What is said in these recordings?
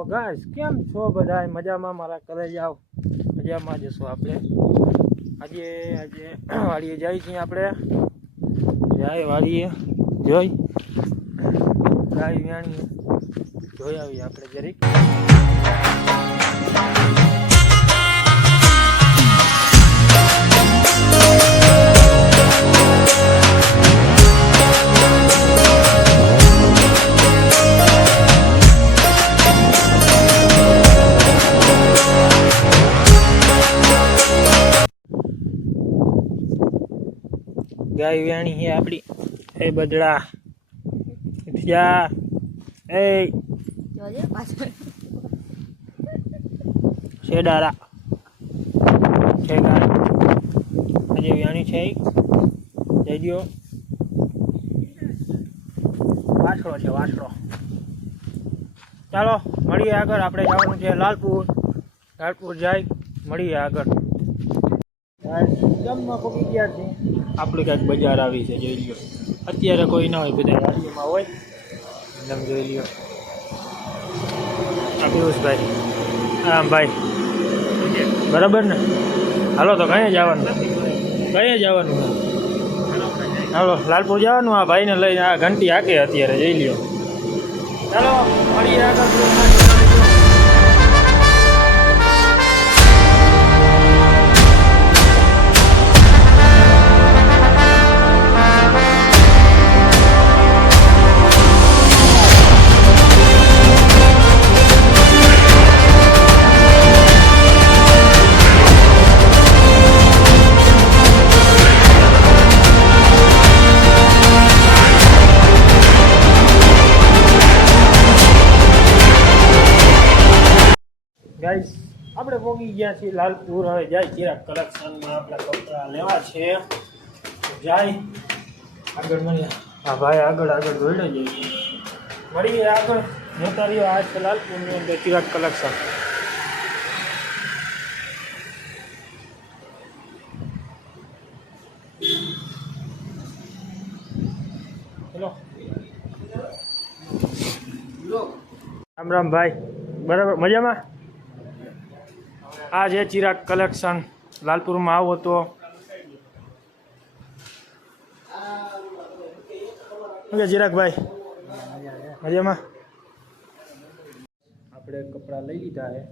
તો ગાઈસ, કેમ છો બધા મજામાં મારા ઘરે જાઓ મજામાં જશું આપણે? આજે આજે વાડીએ જાય છીએ આપણે. જાય વાડીએ, જોઈ. ગાય વ્યાણી જોઈ આવીએ આપણે જરીક ગાય વ્યાણી છે આપણી એ બદડા. જા એ. છે ડારા. છે ગાય. આજે વ્યાણી છે જઈ ગયો વાછડો છે, વાછડો. ચાલો, મળીએ આગળ. આપણે જવાનું છે લાલપુર. લાલપુર જાય, મળીએ આગળ. જમવા પગી ગયા છે આપણે ક્યાંક બજાર આવી છે, જોઈ લ્યો. અત્યારે કોઈ ના હોય બધા ગાડીઓમાં હોય. તમે જોઈ લ્યો. આ પિયુષભાઈ. ભાઈ. બરાબર ને? હાલો, તો કઈ જવાનું. કઈ જવાનું. હાલો લાલપુર જવાનું, આ ભાઈને લઈને આ ઘંટી હાકે અત્યારે, જઈ લ્યો. ચાલો આગળ. ગાઈસ આપણે પહોંચી ગયા છીએ લાલપુર હવે જાય ચિરાગ કલેક્શનમાં આપણા કપડાં લેવા છે. જાય. આગળ મળીએ. હા, ભાઈ, આગળ આગળ દોડે જઈએ. મળીએ આગળ. જોતા રહ્યો આ છે લાલપુરની અંદર ચિરાગ કલેક્શન ચલો રામ રામ, ભાઈ. બરાબર? મજામાં? આ છે ચિરાગ કલેક્શન લાલપુરમાં આવો તો શું છે ચિરાગભાઈ મજામાં આપણે કપડાં લઈ લીધા છે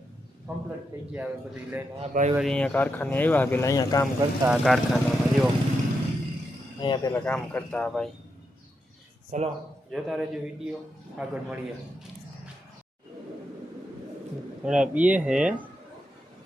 કમ્પ્લીટ થઈ ગયા હવે બધી લઈને આ ભાઈ વાળી અહીંયા કારખાને આવ્યા પેલા અહીંયા કામ કરતા આ કારખાનામાં જો અહીંયા પેલા કામ કરતા આ ભાઈ ચલો જોતા રહેજો વીડિયો આગળ મળીએ થોડા પીએ હે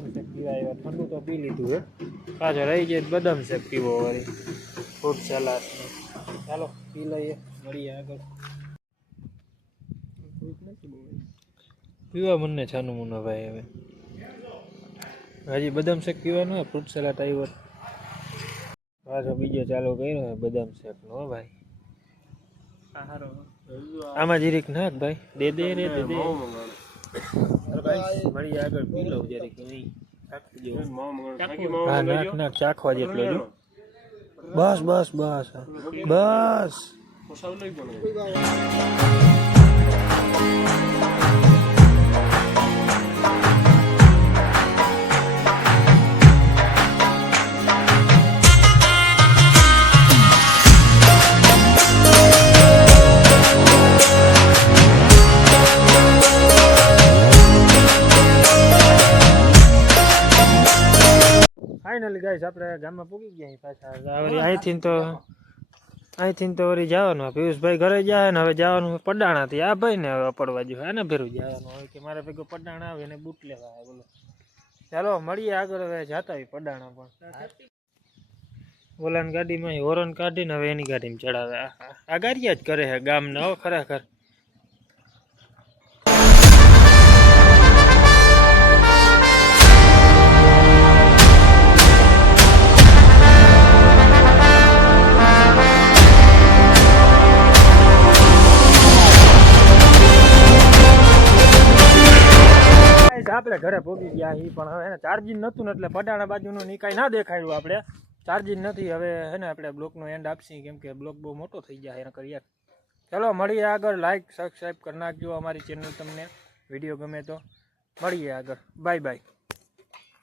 બદામ શેક પીવા આવ્યા ઠંડુ તો પી લીધું હે. પાછળ રહી જાય બદામ શેક પીવો વળી. ફ્રૂટ સલાડ ચાલો પી લઈએ મળીએ આગળ. પીવા મને છાનું મુનો ભાઈ હવે. હજી બદામ શેક પીવાનું હોય ફ્રૂટ સલાડ આવ્યો પાછો બીજો ચાલુ કર્યો હોય બદામ શેકનો હો ભાઈ. આમાં જીરીક નાખ ભાઈ. દે દે રે દે દે. અરે ભાઈ આગળ પી લઉં જરીક નહીં ચાખી. જેવું. હા નાખ નાખ ચાખવા જેટલો જો. બસ બસ બસ. બસ. ફાઇનલી ગાઈસ આપણે ગામમાં પૂગી ગયા પાછા. અહીંથી તો અહીંથી તો વળી જવાનું. પિયુષભાઈ ઘરે જાય ને હવે જવાનું પડાણાથી આ ભાઈ ને હવે અપડવા જો એને ભેરું જવાનું હોય કે મારે ભેગો પડાણા આવે ને બૂટ લેવા આવે બોલો. ચાલો મળીએ આગળ હવે જાતા હોય પડાણા પણ. ઓલાની ગાડીમાં હોરન કાઢીને હવે એની ગાડીમાં ચડાવે. આ- આ ગાડિયા જ કરે છે ગામના હો ખરેખર. આપણે ઘરે પહોંચી ગયા એ પણ હવે ચાર્જિંગ નહોતું ને એટલે પડાણા બાજુનું ની કાંઈ ના દેખાડ્યું આપણે. ચાર્જિંગ નથી, હવે હે ને આપણે બ્લોકનો એન્ડ આપશી, કેમ કે બ્લોક બહુ મોટો થઈ જાય એને કરીએ ચલો, મળીએ આગળ. લાઈક સબસ્ક્રાઈબ કરી નાખજો અમારી ચેનલ તમને. વીડિયો ગમે તો. મળીએ આગળ. Bye bye